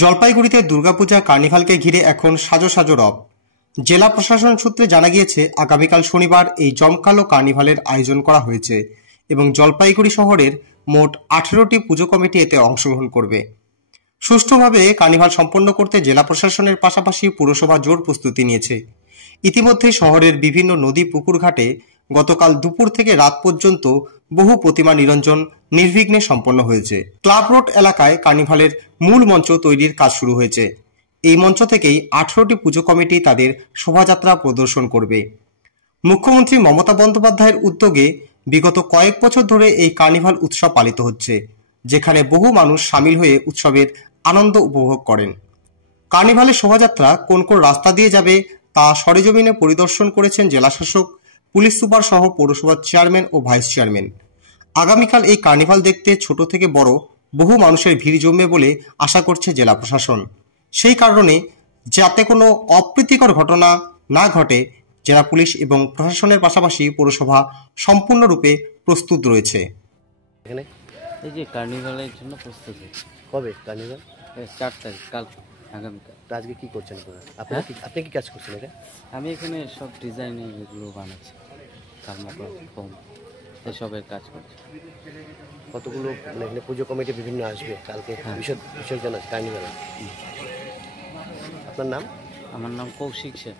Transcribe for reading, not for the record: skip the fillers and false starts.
জলপাইগুড়িতে দুর্গাপূজা কার্নিভালকে ঘিরে এখন সাজো সাজো রব। জেলা প্রশাসন সূত্রে জানা গিয়েছে, আগামীকাল শনিবার এই জমকালো কার্নিভালের আয়োজন করা হয়েছে এবং জলপাইগুড়ি শহরের মোট 18টি পুজো কমিটি এতে অংশগ্রহণ করবে। সুষ্ঠুভাবে কার্নিভাল সম্পন্ন করতে জেলা প্রশাসনের পাশাপাশি পুরসভা জোর প্রস্তুতি নিয়েছে। ইতিমধ্যে শহরের বিভিন্ন নদী পুকুর ঘাটে গতকাল দুপুর থেকে রাত পর্যন্ত বহু প্রতিমা নিরঞ্জন নির্বিঘ্নে সম্পন্ন হয়েছে। ক্লাব রোড এলাকায় কার্নিভালের মূল মঞ্চ তৈরির কাজ শুরু হয়েছে। এই মঞ্চ থেকেই 18টি পুজো কমিটি তাদের শোভাযাত্রা প্রদর্শন করবে। মুখ্যমন্ত্রী মমতা বন্দ্যোপাধ্যায়ের উদ্যোগে বিগত কয়েক বছর ধরে এই কার্নিভাল উৎসব পালিত হচ্ছে, যেখানে বহু মানুষ সামিল হয়ে উৎসবের আনন্দ উপভোগ করেন। কার্নিভালের শোভাযাত্রা কোন কোন রাস্তা দিয়ে যাবে তা সরেজমিনে পরিদর্শন করেছেন জেলাশাসক, পুলিশ সুপার সহ পৌরসভার চেয়ারম্যান ও ভাইস চেয়ারম্যান। আগামীকাল এই কার্নিভাল দেখতে ছোট থেকে বড় বহু মানুষের ভিড় জমবে বলে আশা করছে জেলা প্রশাসন। সেই কারণে যাতে কোনো অপ্রীতিকর ঘটনা না ঘটে, জেলা পুলিশ এবং প্রশাসনের পাশাপাশি পৌরসভা সম্পূর্ণরূপে প্রস্তুত রয়েছে। এখানে এই যে কার্নিভালের জন্য প্রস্তুত হচ্ছে। কবে কার্নিভাল? 4 তারিখ, কাল, আগামীকাল। তো আজকে কি করছেন আপনারা? আপনি কি কাজ করছেন এটা? আমি এখানে সব ডিজাইনিং এগুলো বানাচ্ছি, থার্মোকল, ফোম এসবের কাজ করছি। কতগুলো মানে এখানে পুজো কমিটি বিভিন্ন আসবে কালকে? বিসর্জন আছে কার্নিভালে। আপনার নাম? আমার নাম কৌশিক সেন।